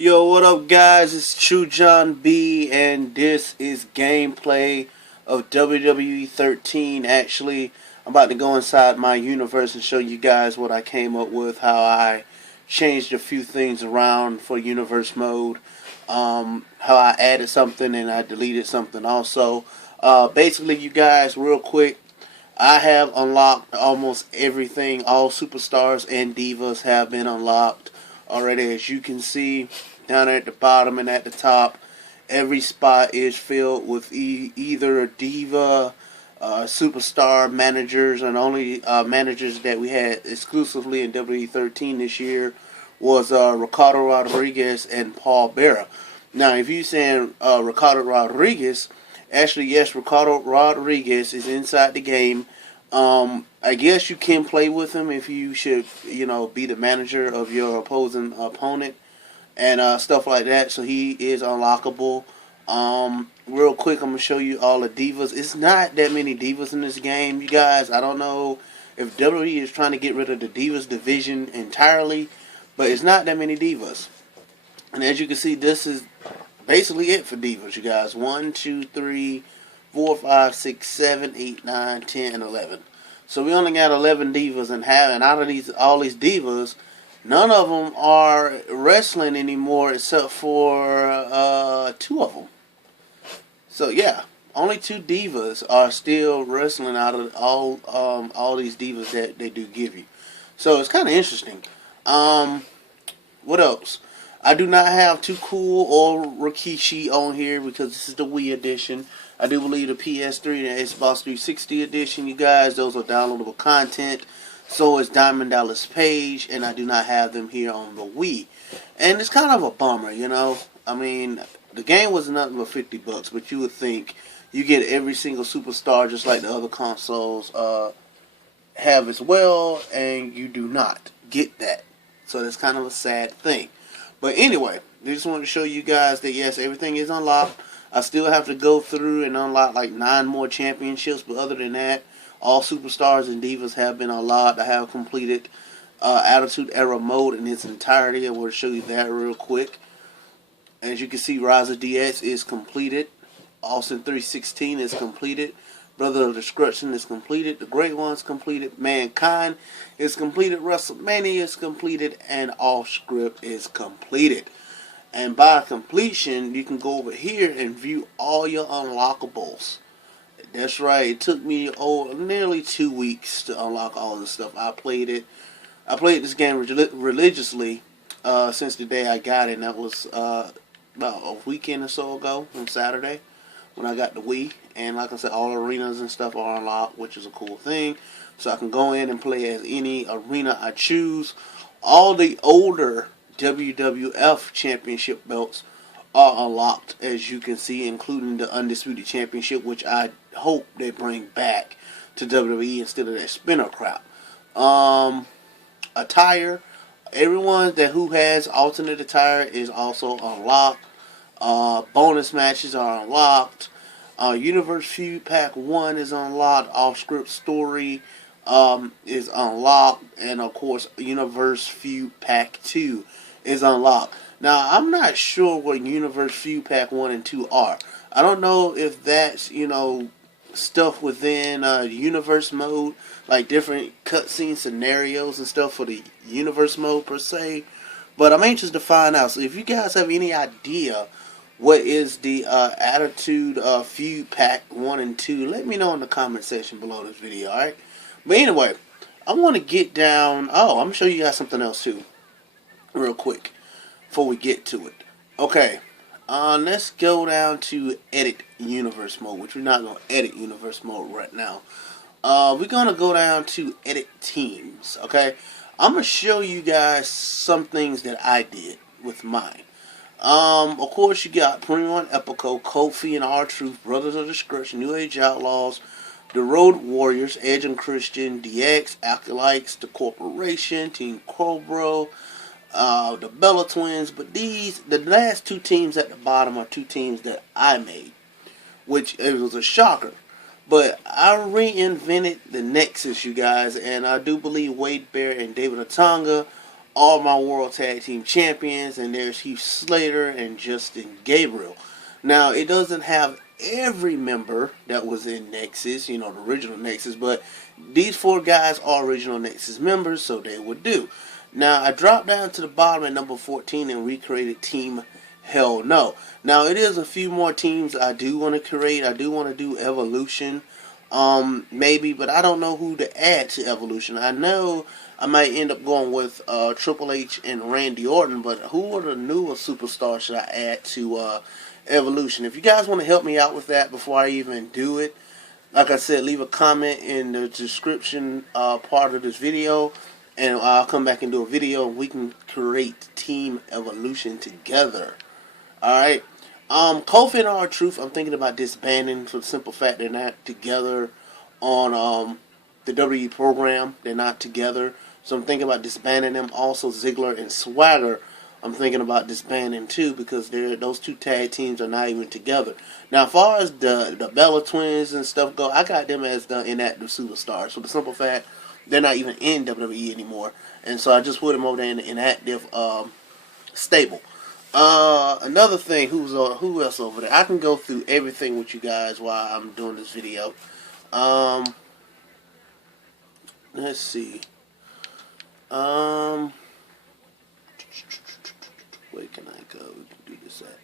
Yo, what up, guys? It's True John B, and this is gameplay of WWE 13. Actually, I'm about to go inside my universe and show you guys what I came up with, how I changed a few things around for universe mode, how I added something and I deleted something also. Basically, you guys, real quick, I have unlocked almost everything. All superstars and divas have been unlocked already, as you can see down at the bottom and at the top. Every spot is filled with either a diva, superstar managers, and only managers that we had exclusively in WWE'13 this year was Ricardo Rodriguez and Paul Bearer. Now, if you're saying Ricardo Rodriguez, actually, yes, Ricardo Rodriguez is inside the game. I guess you can play with him if you should, be the manager of your opposing opponent and stuff like that. So he is unlockable. Real quick, I'm gonna show you all the divas. It's not that many divas in this game, you guys. I don't know if WWE is trying to get rid of the divas division entirely, but it's not that many divas. And as you can see, this is basically it for divas, you guys. 1, 2, 3, 4, 5, 6, 7, 8, 9, 10, and 11. So we only got 11 divas, and out of all these divas, none of them are wrestling anymore except for 2 of them. So yeah, only 2 divas are still wrestling out of all these divas that they do give you. So it's kind of interesting. What else? I do not have Too Cool or Rikishi on here because this is the Wii edition. I do believe the PS3 and Xbox 360 edition, you guys, those are downloadable content. So is Diamond Dallas Page, and I do not have them here on the Wii. And it's kind of a bummer, I mean, the game was nothing but $50, but you would think you get every single superstar just like the other consoles have as well, and you do not get that. So that's kind of a sad thing. But anyway, I just wanted to show you guys that yes, everything is unlocked. I still have to go through and unlock like 9 more championships, but other than that, all superstars and divas have been unlocked. I have completed Attitude Era mode in its entirety. I will show you that real quick. As you can see, Rise of DX is completed. Austin 316 is completed. Brother of Destruction is completed. The Great One's completed. Mankind is completed. WrestleMania is completed. And Off Script is completed. And by completion, you can go over here and view all your unlockables. That's right. It took me nearly 2 weeks to unlock all this stuff. I played this game religiously since the day I got it. And that was about a weekend or so ago on Saturday when I got the Wii. And like I said, all arenas and stuff are unlocked, which is a cool thing. So I can go in and play as any arena I choose. All the older WWF Championship belts are unlocked, as you can see, including the Undisputed Championship, which I hope they bring back to WWE instead of that spinner crap. Attire, everyone who has alternate attire is also unlocked. Bonus matches are unlocked. Universe Feud Pack 1 is unlocked. Off-script story is unlocked. And of course, Universe Feud Pack 2 is unlocked. Now, I'm not sure what Universe Feud Pack 1 and 2 are. I don't know if that's, stuff within Universe mode, like different cutscene scenarios and stuff for the Universe mode per se. But I'm anxious to find out. So if you guys have any idea what is the Attitude Feud Pack 1 and 2, let me know in the comment section below this video, alright? But anyway, I want to get down. I'm going to show you guys something else too, real quick, before we get to it. Okay, let's go down to Edit Universe Mode, which we're not going to edit Universe Mode right now. We're going to go down to Edit Teams, okay? I'm going to show you guys some things that I did with mine. Of course, you got Premium and Epico, Kofi and R-Truth, Brothers of Destruction, New Age Outlaws, the Road Warriors, Edge and Christian, DX, Acolytes, the Corporation, Team Cobra, the Bella Twins. But the last 2 teams at the bottom are 2 teams that I made, which it was a shocker. But I reinvented the Nexus, you guys, and I do believe Wade Bear and David Otunga all my World Tag Team Champions, and there's Heath Slater and Justin Gabriel. Now, it doesn't have every member that was in Nexus, the original Nexus, but these 4 guys are original Nexus members, so they would do. Now, I dropped down to the bottom at number 14 and recreated Team Hell No. Now, it is a few more teams I do want to create. I do want to do Evolution, maybe, but I don't know who to add to Evolution. I know I might end up going with Triple H and Randy Orton, but who are the newer superstars should I add to Evolution? If you guys want to help me out with that before I even do it, like I said, leave a comment in the description part of this video, and I'll come back and do a video, and we can create Team Evolution together. Alright? Kofi and R-Truth, I'm thinking about disbanding for the simple fact they're not together on the WWE program. They're not together. So I'm thinking about disbanding them. Also, Ziggler and Swagger, I'm thinking about disbanding too, because those 2 tag teams are not even together. Now, as far as the Bella Twins and stuff go, I got them as the inactive superstars. For the simple fact, they're not even in WWE anymore. And so I just put them over there in the inactive stable. Another thing, who else over there? I can go through everything with you guys while I'm doing this video. Let's see. Where can I go to do this at?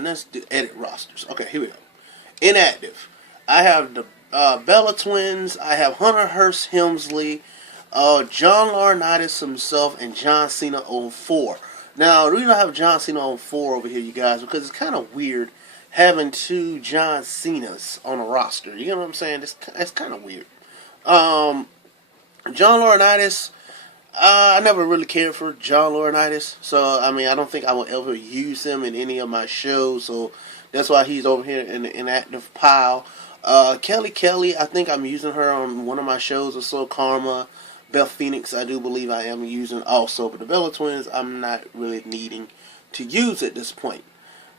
Let's do edit rosters. Okay, here we go. Inactive. I have the Bella Twins. I have Hunter Hearst Helmsley, John Laurinaitis himself, and John Cena on 4. Now, the reason I have John Cena on 4 over here, you guys, because it's kind of weird having 2 John Cenas on a roster. You know what I'm saying? It's kind of weird. John Laurinaitis, I never really cared for John Laurinaitis, so I mean, I don't think I will ever use him in any of my shows, so that's why he's over here in the inactive pile. Kelly, I think I'm using her on one of my shows or so. Karma, Beth Phoenix, I do believe I am using also, but the Bella Twins, I'm not really needing to use at this point.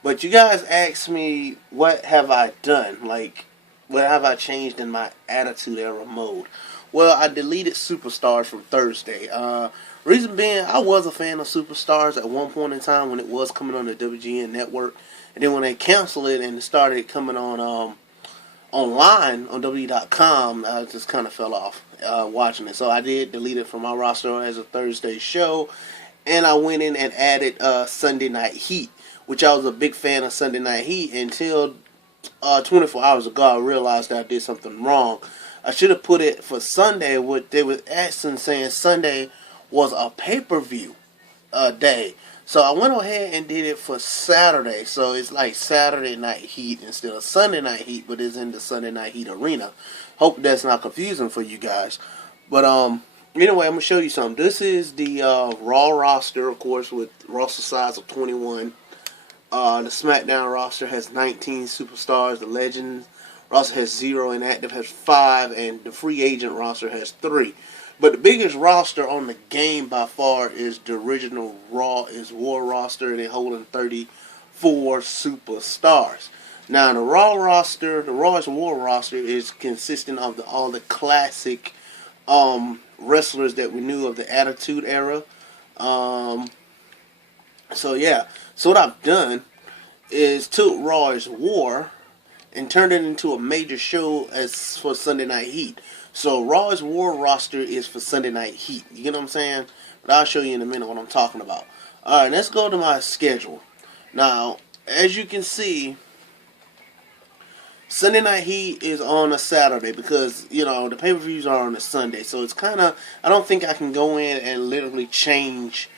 But you guys asked me, what have I done? Like, what have I changed in my Attitude Era mode? Well, I deleted Superstars from Thursday. Reason being, I was a fan of Superstars at one point in time when it was coming on the WGN network. And then when they canceled it and it started coming on online on WWE.com, I just kind of fell off watching it. So I did delete it from my roster as a Thursday show. And I went in and added Sunday Night Heat, which I was a big fan of Sunday Night Heat until 24 hours ago I realized that I did something wrong. I should have put it for Sunday. What they were asking, saying Sunday was a pay-per-view day. So I went ahead and did it for Saturday. So it's like Saturday Night Heat instead of Sunday Night Heat, but it's in the Sunday Night Heat arena. Hope that's not confusing for you guys. But anyway, I'm going to show you something. This is the Raw roster, of course, with roster size of 21. The SmackDown roster has 19 superstars. The Legends roster has 0, inactive has 5, and the free agent roster has 3. But the biggest roster on the game by far is the original Raw is War roster, and they're holding 34 superstars. Now, the Raw roster, the Raw is War roster, is consisting of all the classic wrestlers that we knew of the Attitude Era. So yeah, so what I've done is took Raw is War and turned it into a major show as for Sunday Night Heat. So Raw is War roster is for Sunday Night Heat. You get what I'm saying? But I'll show you in a minute what I'm talking about. Alright, let's go to my schedule. Now, as you can see, Sunday Night Heat is on a Saturday because, you know, the pay-per-views are on a Sunday. So it's kind of, I don't think I can go in and literally change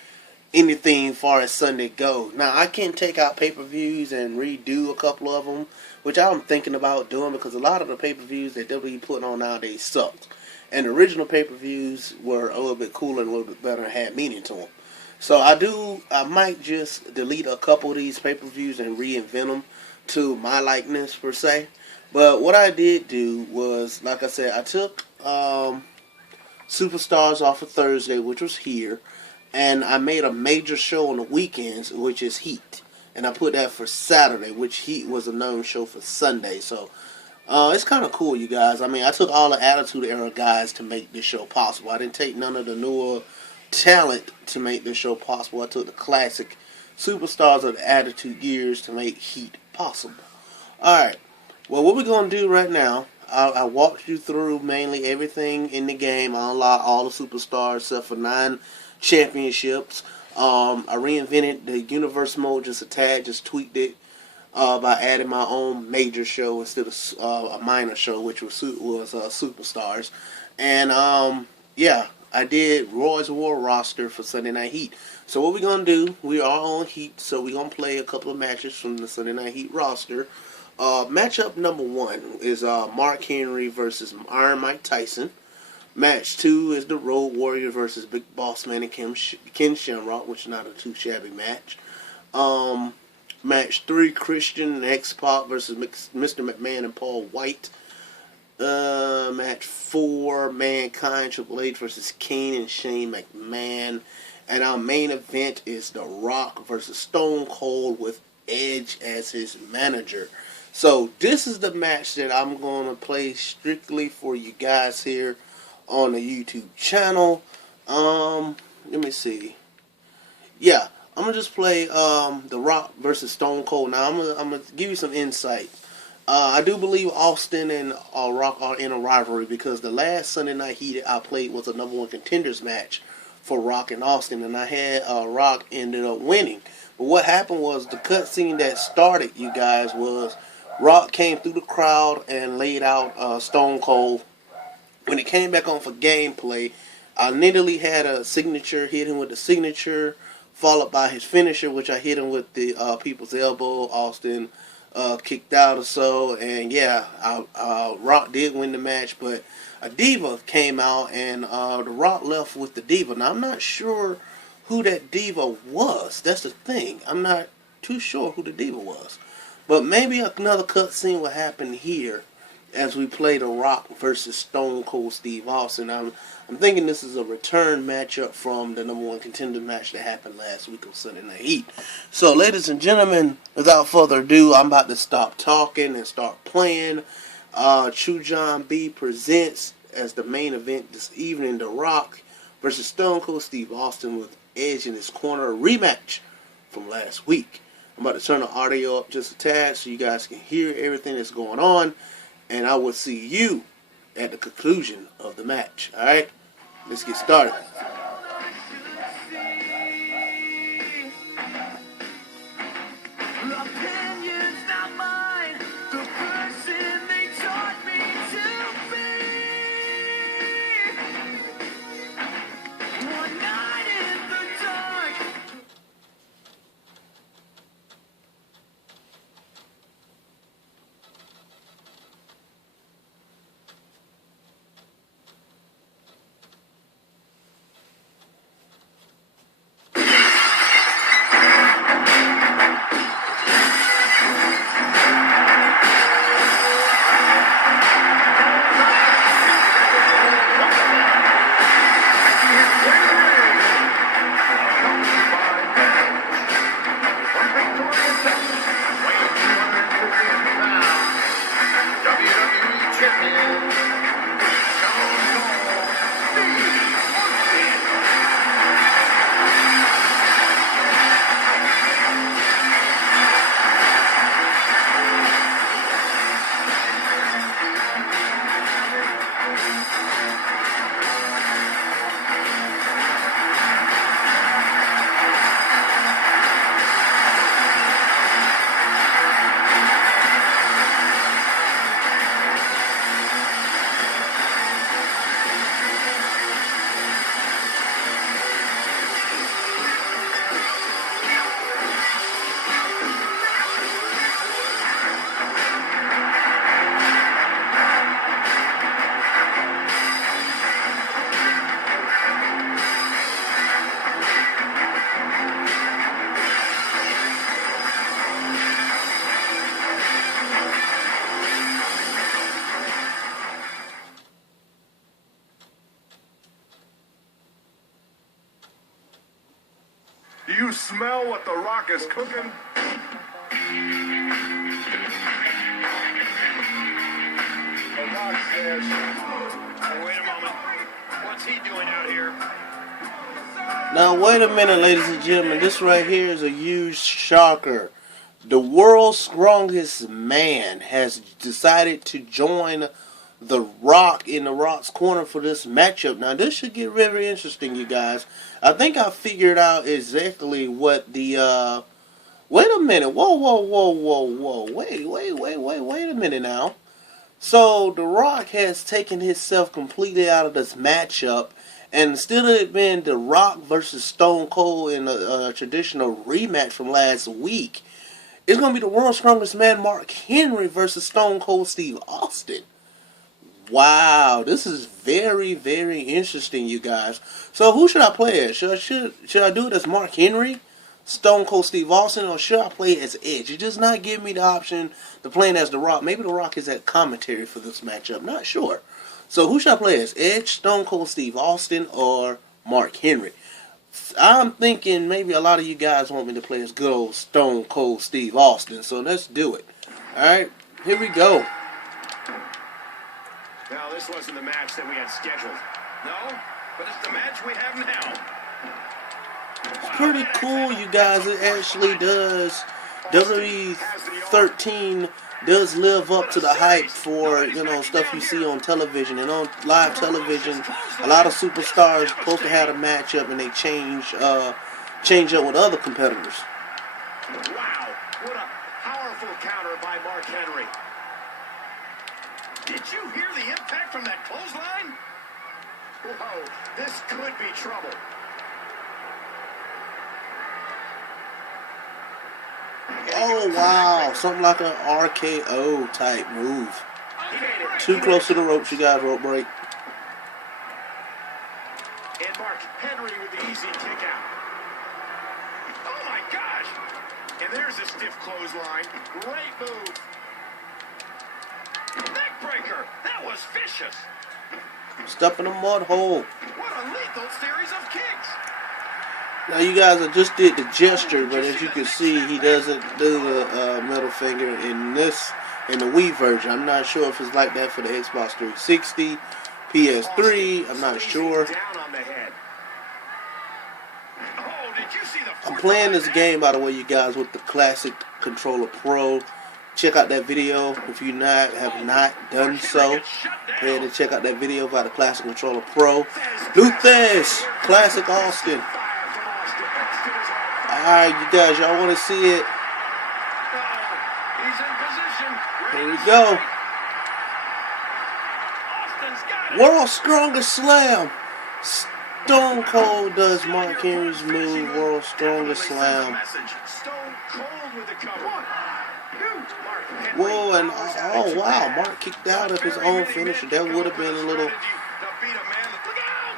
anything as far as Sunday goes. Now, I can take out pay-per-views and redo a couple of them, which I'm thinking about doing because a lot of the pay-per-views that WWE putting on nowadays sucked. And the original pay-per-views were a little bit cooler and a little bit better and had meaning to them. So I might just delete a couple of these pay-per-views and reinvent them to my likeness per se. But what I did do was, like I said, I took Superstars off of Thursday, which was here, and I made a major show on the weekends, which is Heat. And I put that for Saturday, which Heat was a known show for Sunday. So it's kind of cool, you guys. I mean, I took all the Attitude Era guys to make this show possible. I didn't take none of the newer talent to make this show possible. I took the classic superstars of the Attitude Years to make Heat possible. Alright, well, what we're going to do right now, I walked you through mainly everything in the game. I unlocked all the superstars except for 9 championships. I reinvented the universe mode just a tad, just tweaked it by adding my own major show instead of a minor show, which was Superstars. And yeah, I did Roy's War roster for Sunday Night Heat. So what we're going to do, we are on Heat, so we're going to play a couple of matches from the Sunday Night Heat roster. Matchup number 1 is Mark Henry versus Iron Mike Tyson. Match 2 is the Road Warrior versus Big Boss Man and Ken Shamrock, which is not a too shabby match. Match 3, Christian and X-Pac versus Mr. McMahon and Paul White. Match 4, Mankind, Triple H versus Kane and Shane McMahon. And our main event is The Rock versus Stone Cold with Edge as his manager. So this is the match that I'm going to play strictly for you guys here on the YouTube channel. Let me see. Yeah, I'm going to just play The Rock versus Stone Cold. Now, I'm going to give you some insight. I do believe Austin and Rock are in a rivalry because the last Sunday Night Heat I played was a #1 contenders match for Rock and Austin, and I had Rock ended up winning. But what happened was the cutscene that started, you guys, was Rock came through the crowd and laid out Stone Cold. When it came back on for gameplay, I literally had a signature, hit him with the signature, followed by his finisher, which I hit him with the people's elbow. Austin kicked out or so, and yeah, Rock did win the match, but a Diva came out, and The Rock left with the Diva. Now, I'm not sure who that Diva was. That's the thing. I'm not too sure who the Diva was. But maybe another cutscene will happen here as we play The Rock versus Stone Cold Steve Austin. I'm thinking this is a return matchup from the #1 contender match that happened last week on Sunday Night Heat. So, ladies and gentlemen, without further ado, I'm about to stop talking and start playing. True John B presents as the main event this evening, The Rock versus Stone Cold Steve Austin with Edge in his corner, a rematch from last week. I'm about to turn the audio up just a tad so you guys can hear everything that's going on, and I will see you at the conclusion of the match. Alright, let's get started. Do you smell what The Rock is cooking? The Rock says, hey, wait a moment. What's he doing out here? Now wait a minute, ladies and gentlemen. This right here is a huge shocker. The world's strongest man has decided to join The Rock in The Rock's corner for this matchup. Now this should get very interesting, you guys. I think I figured out exactly what the wait a minute. Whoa. Wait a minute now. So The Rock has taken himself completely out of this matchup, and instead of it being The Rock versus Stone Cold in a traditional rematch from last week, it's going to be the world's strongest man, Mark Henry, versus Stone Cold Steve Austin. Wow, this is very, very interesting, you guys. So who should I play as? Should I do it as Mark Henry, Stone Cold Steve Austin, or should I play as Edge? It does not give me the option to play as The Rock. Maybe The Rock is at commentary for this matchup. Not sure. So who should I play as? Edge, Stone Cold Steve Austin, or Mark Henry? I'm thinking maybe a lot of you guys want me to play as good old Stone Cold Steve Austin. So let's do it. Alright, here we go. Now, this wasn't the match that we had scheduled. No, but it's the match we have now. It's pretty cool, you guys. It actually does. WWE'13 does live up to the hype for, stuff you see on television. And on live television, a lot of superstars supposed to have a matchup and they change up with other competitors. Wow, what a powerful counter by Mark Henry. Did you hear the impact from that clothesline? Whoa, this could be trouble. Oh, wow. Something like an RKO type move. Too close to the ropes, you guys. Rope break. And Mark Henry with the easy kick out. Oh, my gosh. And there's a stiff clothesline. Great move. Neckbreaker. That was vicious. Step in the mud hole. What a lethal series of kicks. Now you guys, I just did the gesture, but as you can see, he doesn't do the middle finger in the Wii version. I'm not sure if it's like that for the Xbox 360, PS3. I'm not sure. I'm playing this game, by the way, you guys, with the Classic Controller Pro. Check out that video if you have not done so. Go ahead and check out that video about the Classic Controller Pro. Luthes, Classic Austin. Alright, you guys, y'all want to see it? Here we go. World's Strongest Slam. Stone Cold does Mark Henry's move. World's Strongest Slam. Whoa, and oh wow, Mark kicked out of his own finisher. That would have been a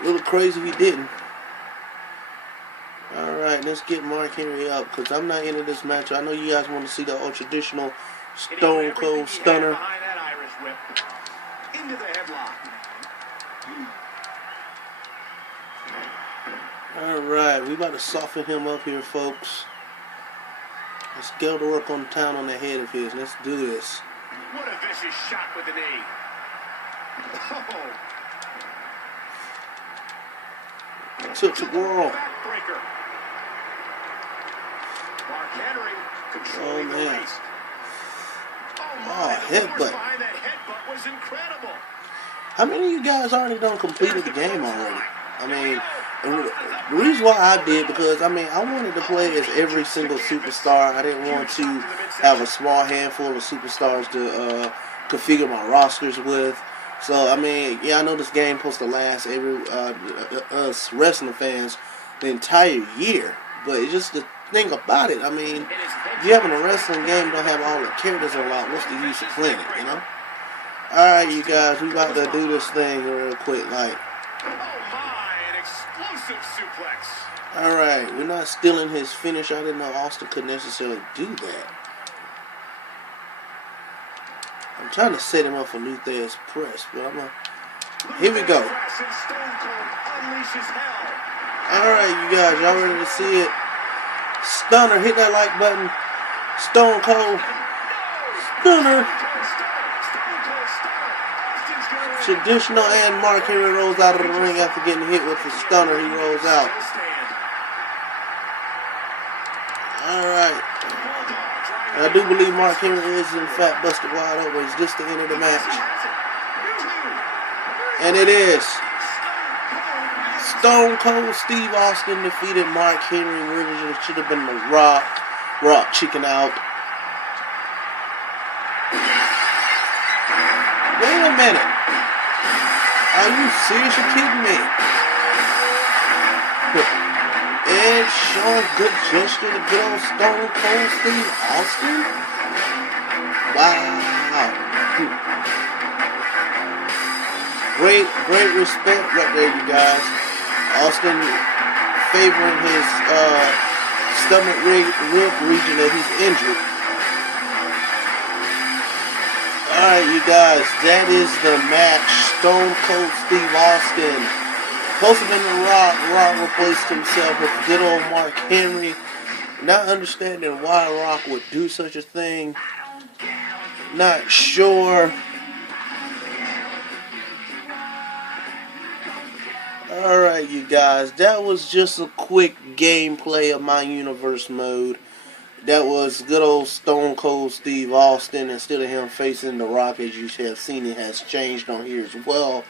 little crazy if he didn't. Alright, let's get Mark Henry up, because I'm not into this match. I know you guys want to see the old traditional Stone Cold Stunner. Alright, we about to soften him up here, folks. Let's go to work on the town on that head of his. Let's do this. What a vicious shot with the knee. Took the world. Oh man. Oh, headbutt. How many of you guys already done completed the game already? I mean, the reason why I did, because I wanted to play as every single superstar. I didn't want to have a small handful of superstars to configure my rosters with. So I know this game supposed to last us wrestling fans the entire year, but it's just the thing about it. If you having a wrestling game, don't have all the characters unlocked, what's the use of playing it, you know? Alright, you guys, we about to do this thing real quick, like. Alright, we're not stealing his finish. I didn't know Austin could necessarily do that. I'm trying to set him up for Luthes press, but here we go. Alright, you guys, y'all ready to see it? Stunner, hit that like button. Stone Cold Stunner. Traditional, and Mark Henry rolls out of the ring after getting hit with the stunner. He rolls out. Alright. I do believe Mark Henry is in fact busted wide open. Is this the end of the match? And it is. Stone Cold Steve Austin defeated Mark Henry. Really, it should have been The Rock. Rock chicken out. Wait a minute. Are you seriously kidding me? Edge showing good gesture to good old Stone Cold Steve Austin? Wow. Great respect right there, you guys. Austin favoring his stomach rib region that he's injured. Alright, you guys, that is the match. Stone Cold Steve Austin. Closer than The Rock. Rock replaced himself with good old Mark Henry. Not understanding why Rock would do such a thing. Not sure. Alright, you guys, that was just a quick gameplay of my universe mode. That was good old Stone Cold Steve Austin. Instead of him facing The Rock, as you have seen, it has changed on here as well.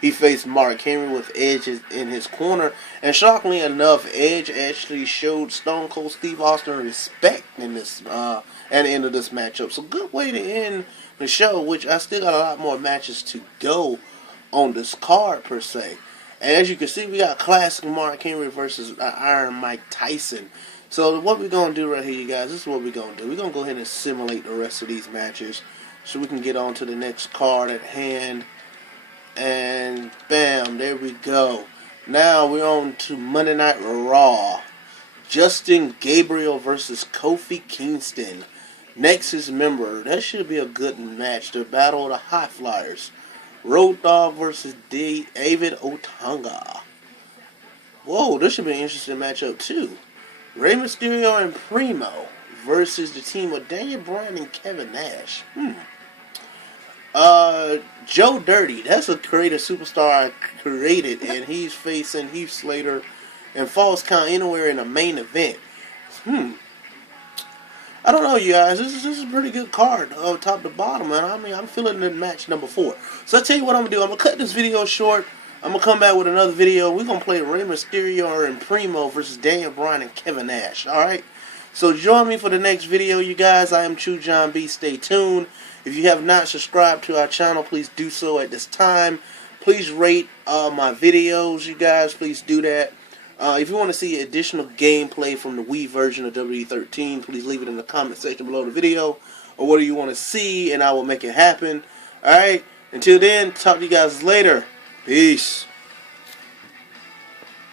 He faced Mark Henry with Edge in his corner. And shockingly enough, Edge actually showed Stone Cold Steve Austin respect in this at the end of this matchup. So good way to end the show, which I still got a lot more matches to go on this card per se. And as you can see, we got classic Mark Henry versus Iron Mike Tyson. So what we're going to do right here, you guys, this is what we're going to do. We're going to go ahead and simulate the rest of these matches so we can get on to the next card at hand. And bam, there we go. Now we're on to Monday Night Raw. Justin Gabriel versus Kofi Kingston. Nexus member. That should be a good match. The Battle of the High Flyers. Road Dogg versus David Otunga. Whoa, this should be an interesting matchup too. Rey Mysterio and Primo versus the team of Daniel Bryan and Kevin Nash. Joe Dirty. That's a creative superstar I created, and he's facing Heath Slater and Falls Count Anywhere in a main event. I don't know, you guys. This is a pretty good card, top to bottom, man. I mean, I'm feeling the match number 4. So I tell you what I'm gonna do. I'm gonna cut this video short. I'm gonna come back with another video. We're gonna play Rey Mysterio and Primo versus Daniel Bryan and Kevin Nash. All right. So join me for the next video, you guys. I am True John B. Stay tuned. If you have not subscribed to our channel, please do so at this time. Please rate my videos, you guys. Please do that. If you want to see additional gameplay from the Wii version of WWE'13, please leave it in the comment section below the video. Or what do you want to see, and I will make it happen. Alright, until then, talk to you guys later. Peace.